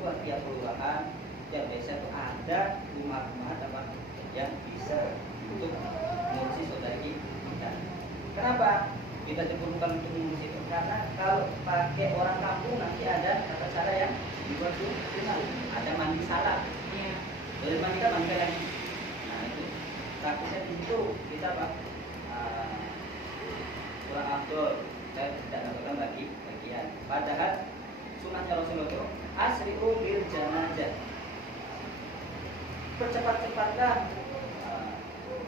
itu tiap kelurahan, tiap desa itu ada rumah-rumah apa yang bisa untuk mengurus saudari kita. Kenapa kita diperlukan untuk mengurus itu? Karena kalau pakai orang kampung nanti ada tata cara yang dibuat sunat, ada mandi salah. Dari mandi kita mandi lagi. Nah itu takutnya di situ kita apa? Kurang afdol, saya tidak dapatkan bagian. Padahal sunatnya Rasulullah itu asri'u bil janazah. Percepat-cepatlah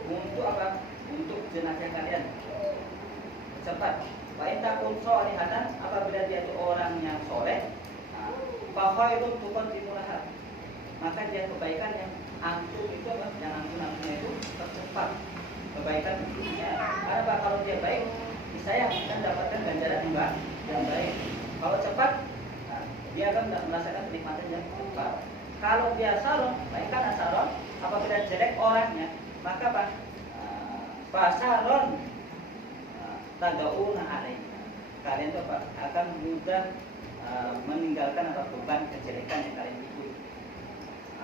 untuk apa? Untuk jenazah kalian. Cepat. Wa in takun sholihatan, apabila dia itu orang yang soleh, fa khairun tuqaddimulaha. Maka dia kebaikan yang antum itu apa? Yang antum-antumnya itu tercepat. Kebaikan ya. Karena kalau dia baik, saya akan dapatkan ganjaran yang baik. Kalau cepat, dia akan merasakan kenikmatan yang cepat. Kalau dia salon, baikkan salon. Apabila jelek orangnya, maka apa? Pasalon tagauna alaih. Kalian itu apa? Akan mudah meninggalkan apa beban kejelekan yang kalian ikut.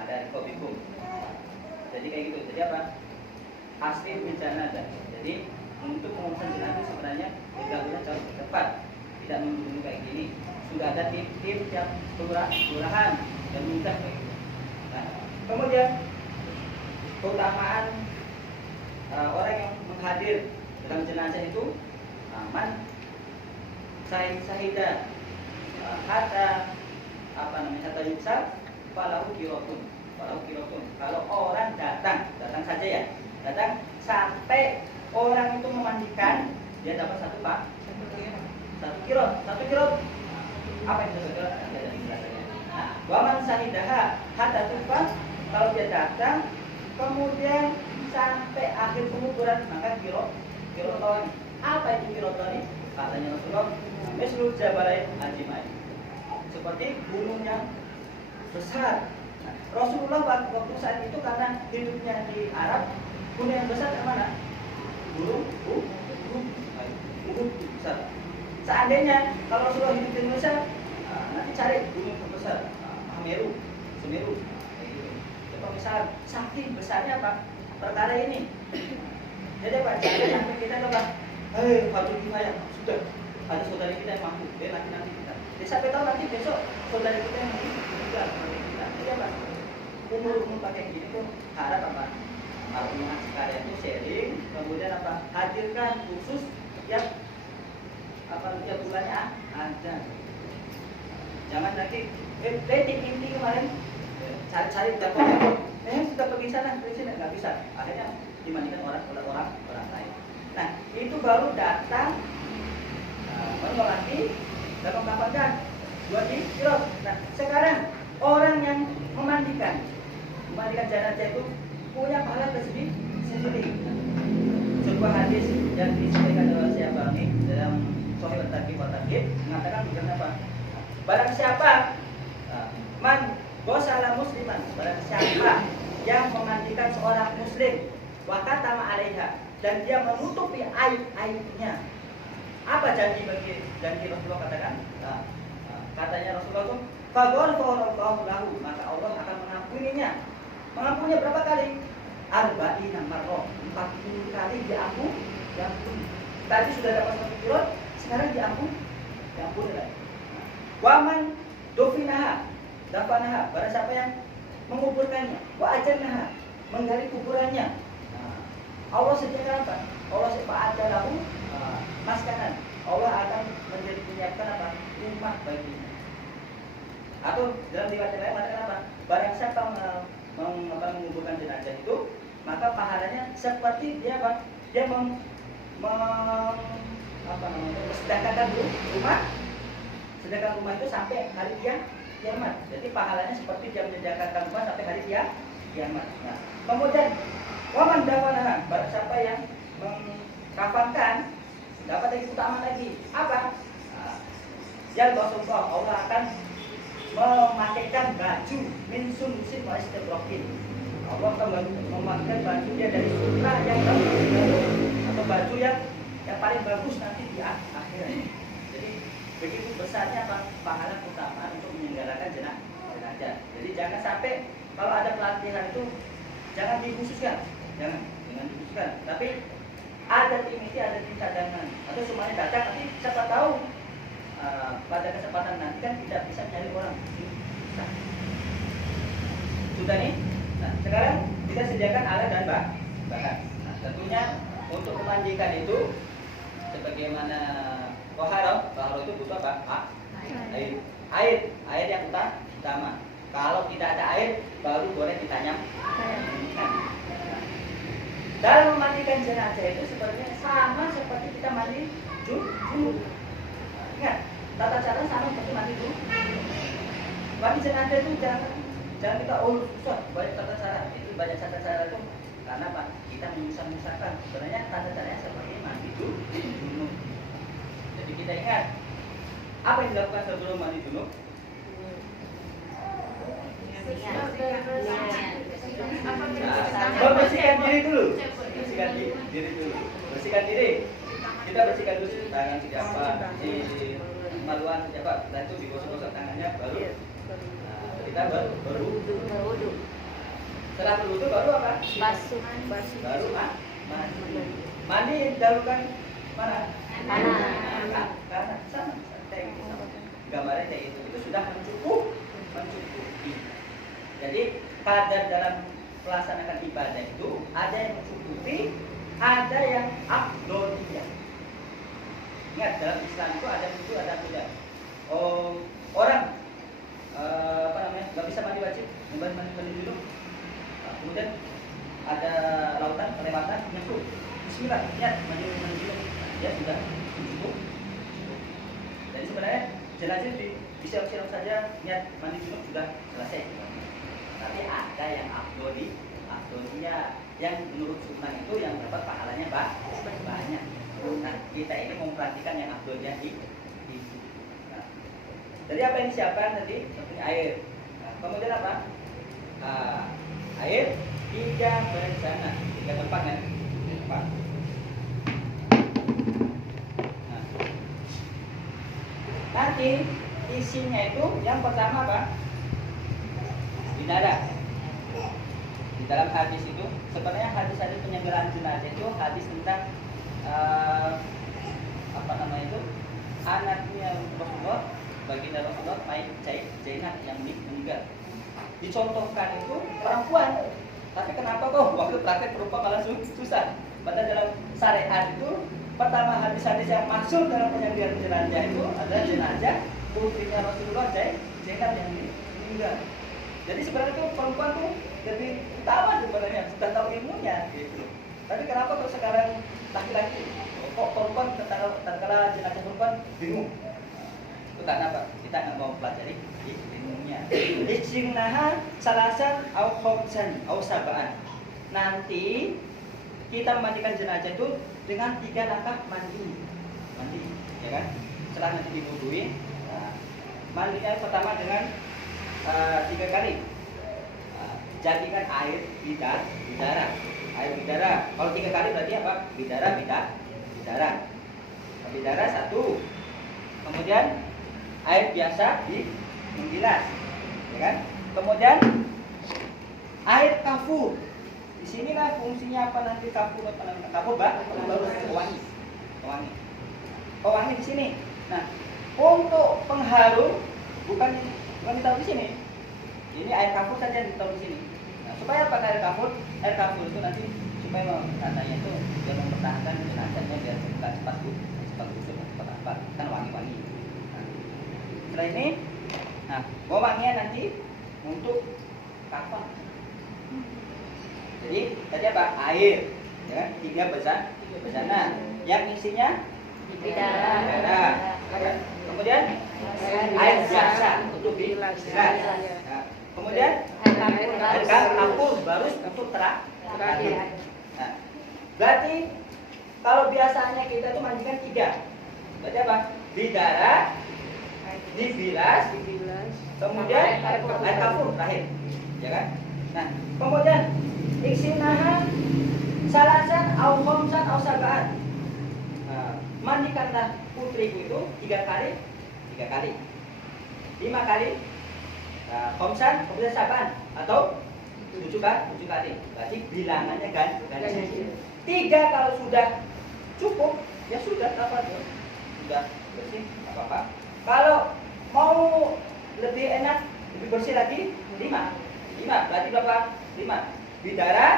Ada kopikum. Jadi kayak gitu. Jadi apa? Asli bencana ada. Jadi untuk pengurusan jenazah sebenarnya dilakukan jauh cepat, tidak menunggu kayak gini. Sudah ada tim-tim yang kelurahan dan mudah kayak gitu. Nah, kemudian keutamaan orang yang menghadir dalam jenazah itu aman sahida hatta apa namanya hatta yusab falahu kirotun. Kalau orang datang saja ya, datang sampai orang itu memandikan, dia dapat satu kirot. Apa itu satu kirot? Ada penjelasannya. Nah, waman sahidaha hatta tufa, kalau dia datang kemudian sampai akhir penguburan, maka kirotoni. Apa itu kirotoni? Katanya Rasulullah, mislu jabalain ajimai, seperti gunung yang besar. Nah, Rasulullah waktu saat itu karena hidupnya di Arab, gunung yang besar yang mana? Gunung besar. Seandainya kalau Rasulullah hidup di Indonesia, nanti cari gunung terbesar, Semeru. Coba misal, saking besarnya apa perkara ini. Jadi apa? Jangan sampai kita apa? Fardu kifayah sudah ada saudari kita yang mampu, nanti kita. Jadi sampai tahu nanti besok saudari kita yang mampu juga seperti kita. Jadi apa? Umur pakai gini tuh harap apa? Artinya sekalian itu sharing, kemudian apa? Hadirkan khusus yang apa tiap bulannya ada. Jangan nanti dating inti kemarin cari dapat sudah pergi sana nggak bisa, akhirnya dimandikan orang lain. Nah itu baru datang menolaki dan mengkafankan dua kirot. Nah sekarang orang yang memandikan jenazah itu punya pahala tersendiri. Sebuah hadis yang disampaikan oleh siapa ini dalam Sahih At-Targhib mengatakan begini apa? Barang siapa man gosala musliman, barang siapa yang memandikan seorang muslim wakatama alaiha, dan dia menutupi aib-aibnya. Apa janji Rasulullah katakan? Katanya Rasulullah itu faghfarallahu lahu, maka Allah akan mengampuninya. Mengampuninya berapa kali? Arba'ina marrah, 40 kali diampuni. Tadi sudah dapat 1 kirot, sekarang diampuni lagi. Waman dafanaha, barang siapa yang menguburkannya, wa ajannaha, menggali kuburannya. Allah sediakan apa? Allah sediakan maskanan. Allah akan menyiapkan apa? Rumah baginya. Atau dalam riwayat lain mengatakan apa? Barang siapa menguburkan jenazah itu, maka pahalanya seperti dia apa? Dia sedangkan rumah itu sampai hari kiamat. Jadi pahalanya seperti dia menyediakan rumah sampai hari kiamat. Nah, kemudian waman dafanaha, barang siapa yang mengkafankan, dapat lagi utama lagi. Apa? Yang Rasulullah Allah akan memakaikan baju min sundusin wa istibraqin. Allah akan memakaikan baju dia dari sutra yang bagus atau baju yang paling bagus nanti di akhirat. Jadi begitu besarnya apa pahala utama untuk menyelenggarakan jenazah. aja. Jadi jangan sampai kalau ada pelatihan itu jangan dikhususkan, jangan dikhususkan. Tapi ada tim ini, ada tim cadangan, atau semuanya datang. Nanti siapa tahu pada kesempatan nanti kan tidak bisa mencari orang. Nah, sudah nih. Nah, sekarang kita sediakan alat dan bahan. Nah, tentunya untuk memandikan itu sebagaimana toharoh itu butuh apa? Air yang utama. Kalau tidak ada air, baru boleh ditanyam. Dalam memandikan jenazah itu sebenarnya sama seperti kita mandi junub. Ingat, tata cara sama seperti mandi junub. Mandi jenazah itu jangan kita susah, banyak tata cara. Itu banyak tata cara itu karena apa? Kita menyusahkan. Sebenarnya tata caranya seperti mandi junub. Jadi kita ingat apa yang dilakukan sebelum mandi junub? Membersihkan diri dulu. Bersihkan diri. Kita bersihkan dulu tangan siapa, di maluan siapa, dan itu digosok-gosok tangannya baru. Kita berwudu. Setelah berwudu baru apa? Basuh. Baru mandi. Mandi dahulukan mana? Karena sama. Gambarnya kayak itu sudah mencukupi. Jadi kadar dalam melaksanakan ibadah itu ada yang mencukupi, ada yang afdoliyah. Ingat, dalam Islam itu ada tidak. Orang nggak bisa mandi wajib, mandi dulu. Kemudian ada lautan kelewatan nyemplung. Bismillah, niat mandi dulu. Ya sudah cukup. Jadi sebenarnya jenazah disiram-siram saja, niat mandi junub sudah selesai. Tapi ada yang afdoliyah yang menurut sunnah itu yang dapat pahalanya banyak. Nah, kita ini memperhatikan yang afdoliyah di. Nah, jadi apa yang disiapkan tadi? Seperti air. Nah, kemudian apa? Air 3 bencana, 3 tempat kan? Tempat. Nanti isinya itu yang pertama apa? Bidara. Di dalam hadis itu sebenarnya hadis-hadis penyelenggaraan jenazah itu hadis tentang anaknya Rasulullah, baginda Rasulullah, Zainab yang meninggal. Dicontohkan itu perempuan. Tapi kenapa kok waktu praktek perempuan malah susah? Padahal dalam syariat itu pertama hadis-hadis yang masuk dalam penyelenggaraan jenazah itu adalah jenazah putrinya Rasulullah, Zainab yang meninggal. Jadi sebenarnya itu perempuan tuh lebih utama sebenarnya, sudah tahu ilmunya gitu. Tapi kenapa kok sekarang laki-laki? Kok perempuan tatkala jenazah perempuan bingung? Itu karena apa? Kita nggak mau pelajari ilmunya. Ijingnaha salasan au khomsan au sabaan. Nanti kita memandikan jenazah itu dengan 3 langkah mandi, ya kan? Setelah nanti diwuduin, mandinya pertama dengan 3 kali. Jadikan air bidara. Air bidara. Kalau 3 kali berarti apa? Bidara. Bidara 1. Kemudian air biasa menggilas, ya kan? Kemudian air kafur. Di sinilah fungsinya apa nanti kafur baru pewangi di sini. Nah, untuk pengharum bukan ditaruh di sini. Ini air kafur saja ditaruh di sini. Nah, supaya apa air kafur? Air kafur itu nanti supaya katanya itu dia mempertahankan jenazahnya biar cepat busuk, cepat apa? Kan wangi-wangi. Nah, setelah ini, wangian nanti untuk kafan. Jadi tadi apa? Air, ya, 3 bencana. Yang isinya bidara. Kemudian air biasa untuk bilas. Nah, kemudian air kafur baru untuk terakhir. Nah, berarti kalau biasanya kita tuh mandikan 3. Berarti apa? Bidara, dibilas, kemudian air kafur terakhir, ya kan? Nah, kemudian iksinaha salasan au khamsan au sab'an. Mandikanlah putriku itu 3 kali, 5 kali, Nah, komisan siapaan? Atau 7 kali. Berarti bilangannya ganjil. 3 kalau sudah cukup, ya sudah apa tuh? Sudah bersih, apa-apa. Kalau mau lebih enak, lebih bersih lagi, 5. Berarti berapa? 5. Bidara,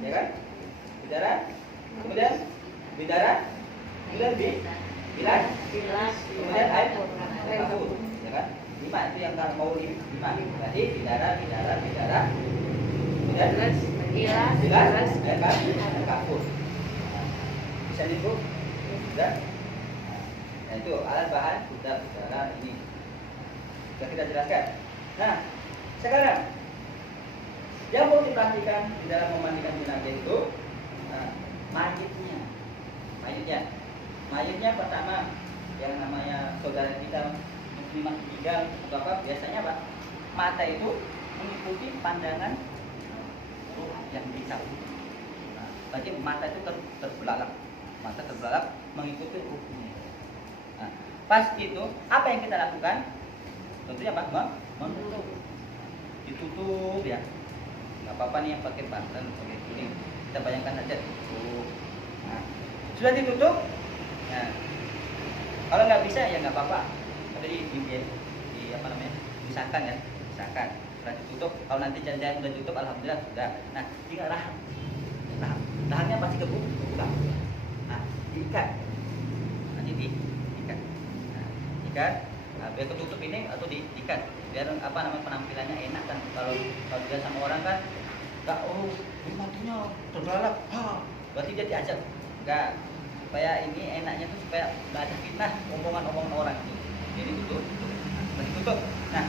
ya kan? Bidara, kemudian bilas, kemudian air kafur, ya kan? 5 itu yang kalau mau 5. Berarti bidara, kemudian bilas, air kafur. Bisa itu? Sudah? Nah itu alat bahan sudah ini. Sudah kita jelaskan. Nah, sekarang yang perlu diperhatikan di dalam memandikan jenazah itu, mayitnya pertama yang namanya saudara kita muslimah meninggal atau apa, biasanya apa? Mata itu mengikuti pandangan yang dicap. Nah, berarti mata itu terbelalak, mengikuti ruhnya. Nah, pas itu apa yang kita lakukan? Tentunya apa? Menutup, ditutup ya. Nggak apa-apa nih yang pakai bantal, pakai kuning. Kita bayangkan saja tutup. Nah, sudah ditutup. Nah, kalau nggak bisa ya nggak apa-apa. Tapi disahkan ya, disahkan. Sudah ditutup. Kalau nanti janjian sudah ditutup, alhamdulillah sudah. Nah, tinggal rahangnya pasti kebuka. Nah, diikat. Nanti diikat. Nah, ikat. Nah, biar ketutup ini atau diikat. Biar penampilannya enak kan. Kalau dia sama orang kan, matinya terbelalak. Berarti dia diajak. Enggak. Supaya ini enaknya tuh supaya nggak ada fitnah omongan orang itu. Jadi tutup. Nah,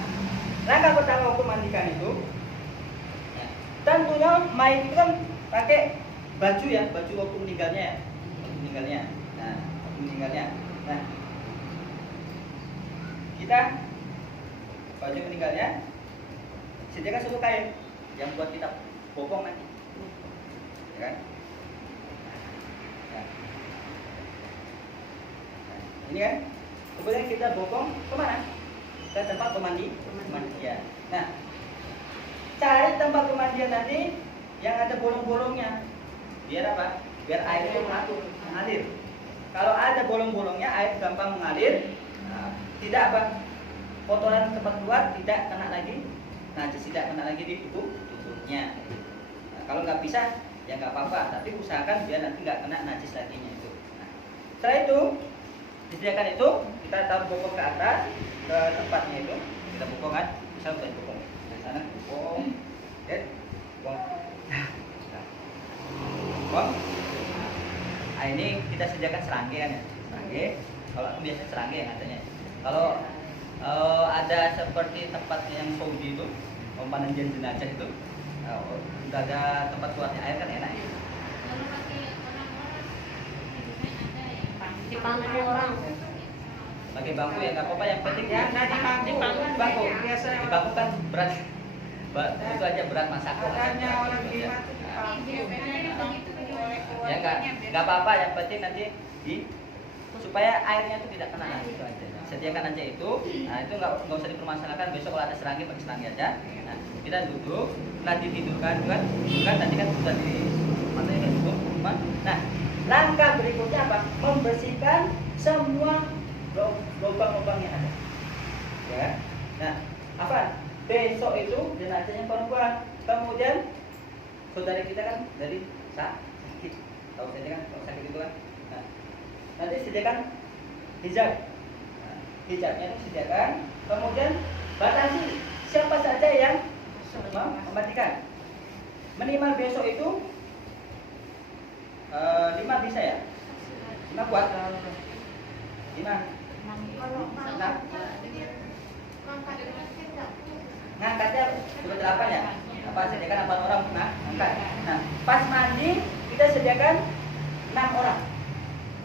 langkah pertama untuk mandikan itu, ya, tentunya mayit itu kan pakai baju ya, baju waktu meninggalnya. Nah, kita baju meninggalnya sediakan satu kain yang buat kita bopong nanti, ya kan? Ini kan, kemudian kita bopong kemana? Ke tempat pemandian. Nah, cari tempat pemandian nanti yang ada bolong-bolongnya. Biar apa? Biar air itu mengalir. Kalau ada bolong-bolongnya, air gampang mengalir. Nah, tidak apa? Kotoran cepat keluar, tidak kena lagi. Najis tidak kena lagi di tutupnya. Nah, kalau nggak bisa, ya nggak apa-apa. Tapi usahakan biar nanti nggak kena najis lagi itu. Nah, setelah itu disediakan itu, kita taruh bopong ke atas, ke tempatnya itu kita bopong kan, misal kita bopong dari sana, bopong. Nah, ini kita sediakan serangge kan ya, serangge. Kalau aku biasanya serangge yang katanya. Kalau ada seperti tempat yang Saudi itu, pemandian jenazah itu, udah ada tempat keluarnya air kan enak ya. Pakai bangku ya nggak apa-apa, yang penting ya di bangku kan berat, itu aja berat masaknya. Ya nggak apa-apa, yang penting nanti supaya airnya itu tidak kena lagi itu aja. Sediakan aja itu. Nah itu nggak usah dipermasalahkan. Besok kalau ada serangga pakai serangga aja. Nah kita duduk, nanti tidurkan kan tadi kan sudah di matanya itu. Nah langkah berikutnya apa? Membersihkan semua lubang-lubang yang ada. Ya. Nah apa? Besok itu jenazahnya perempuan. Kemudian saudara kita kan dari sakit. Tahu saja kan kalau sakit itu kan. Nah, nanti sediakan hijab. Nah, hijabnya itu sediakan. Kemudian batasi siapa saja yang mematikan. Minimal besok itu 5 bisa ya? 5 kuat? 5? Ngangkatnya sudah 8 ya? Apa sediakan 8 orang? Nah, angkat. Nah, pas mandi kita sediakan 6 orang.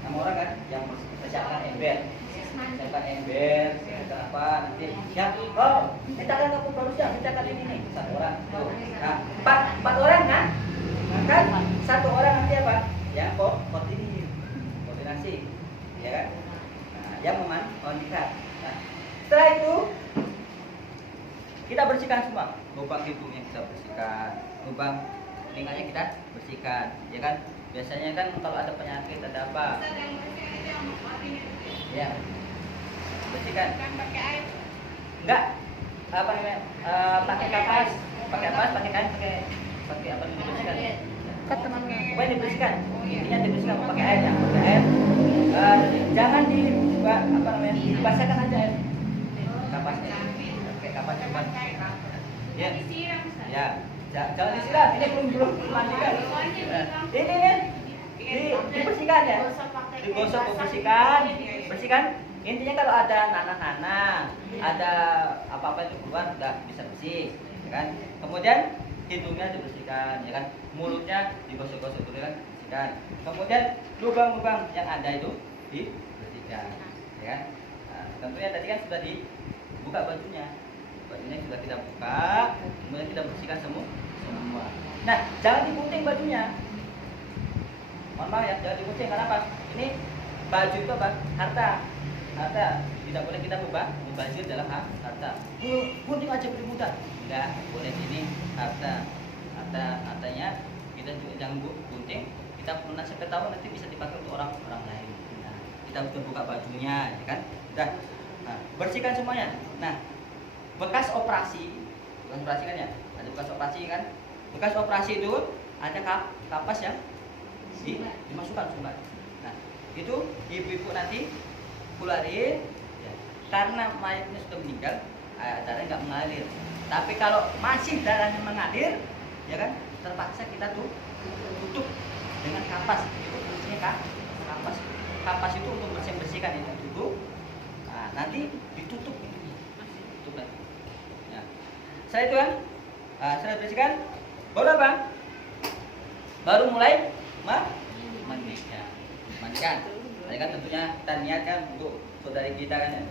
6 orang kan yang persiapkan ember. Siapkan ember, siapkan apa nanti. Ya, mintakan ke pemberusnya, mintakan ini nih 1 orang. Nah, 4 orang kan? Angkat 1 orang nanti apa? Yang koordinasi, ya kan? Nah, yang memandikan. Nah, setelah itu kita bersihkan semua. Lubang hidungnya kita bersihkan, lubang telinganya kita bersihkan, ya kan? Biasanya kan kalau ada penyakit ada apa? Ya, bersihkan. Enggak, apa namanya? Pakai kapas, pakai apa? Pakai kain, pakai apa dulu dibersihkan? Pokoknya dibersihkan. Intinya dibersihkan pakai air ya, pakai air. Jangan apa namanya? Dibasahkan aja air. Kapasnya, pakai kapas cuma. Ya, ya. Jangan disiram. Ini belum mandikan. Ini dibersihkan ya. Digosok, bersihkan, bersihkan. Intinya kalau ada nanah-nanah, ada apa-apa itu keluar udah bisa bersih, ya kan? Kemudian hidungnya dibersihkan, ya kan? Mulutnya digosok-gosok dulu kan, bersihkan. Kemudian lubang-lubang yang ada itu dibersihkan, ya kan? Nah, tentunya tadi kan sudah dibuka bajunya sudah kita buka, kemudian kita bersihkan semua. Nah, jangan digunting bajunya. Mohon maaf ya, jangan digunting karena apa? Ini baju itu apa? Harta. Tidak boleh kita mubazir dalam harta. Gunting aja beri mudah. Enggak boleh, ini hartanya kita juga jangan gunting. Kita pernah siapa tahu nanti bisa dipakai untuk orang lain. Nah, kita sudah buka bajunya, ya kan? Nah, bersihkan semuanya. Nah, bekas operasi kan ya? Ada bekas operasi kan? Bekas operasi itu ada kapas yang dimasukkan semua. Nah, itu ibu-ibu nanti keluarin ya. Karena mayatnya sudah meninggal, darahnya nggak mengalir. Tapi kalau masih darahnya mengalir, ya kan, terpaksa kita tutup dengan kapas. Itu fungsinya kapas. Kapas itu untuk bersihkan itu dulu. Nah, nanti ditutup ini. Tutup lagi. Ya. Setelah itu kan, setelah bersihkan, baru apa? Baru mulai mandikan. Mandikan tentunya kita niatkan untuk saudari kita kan ya.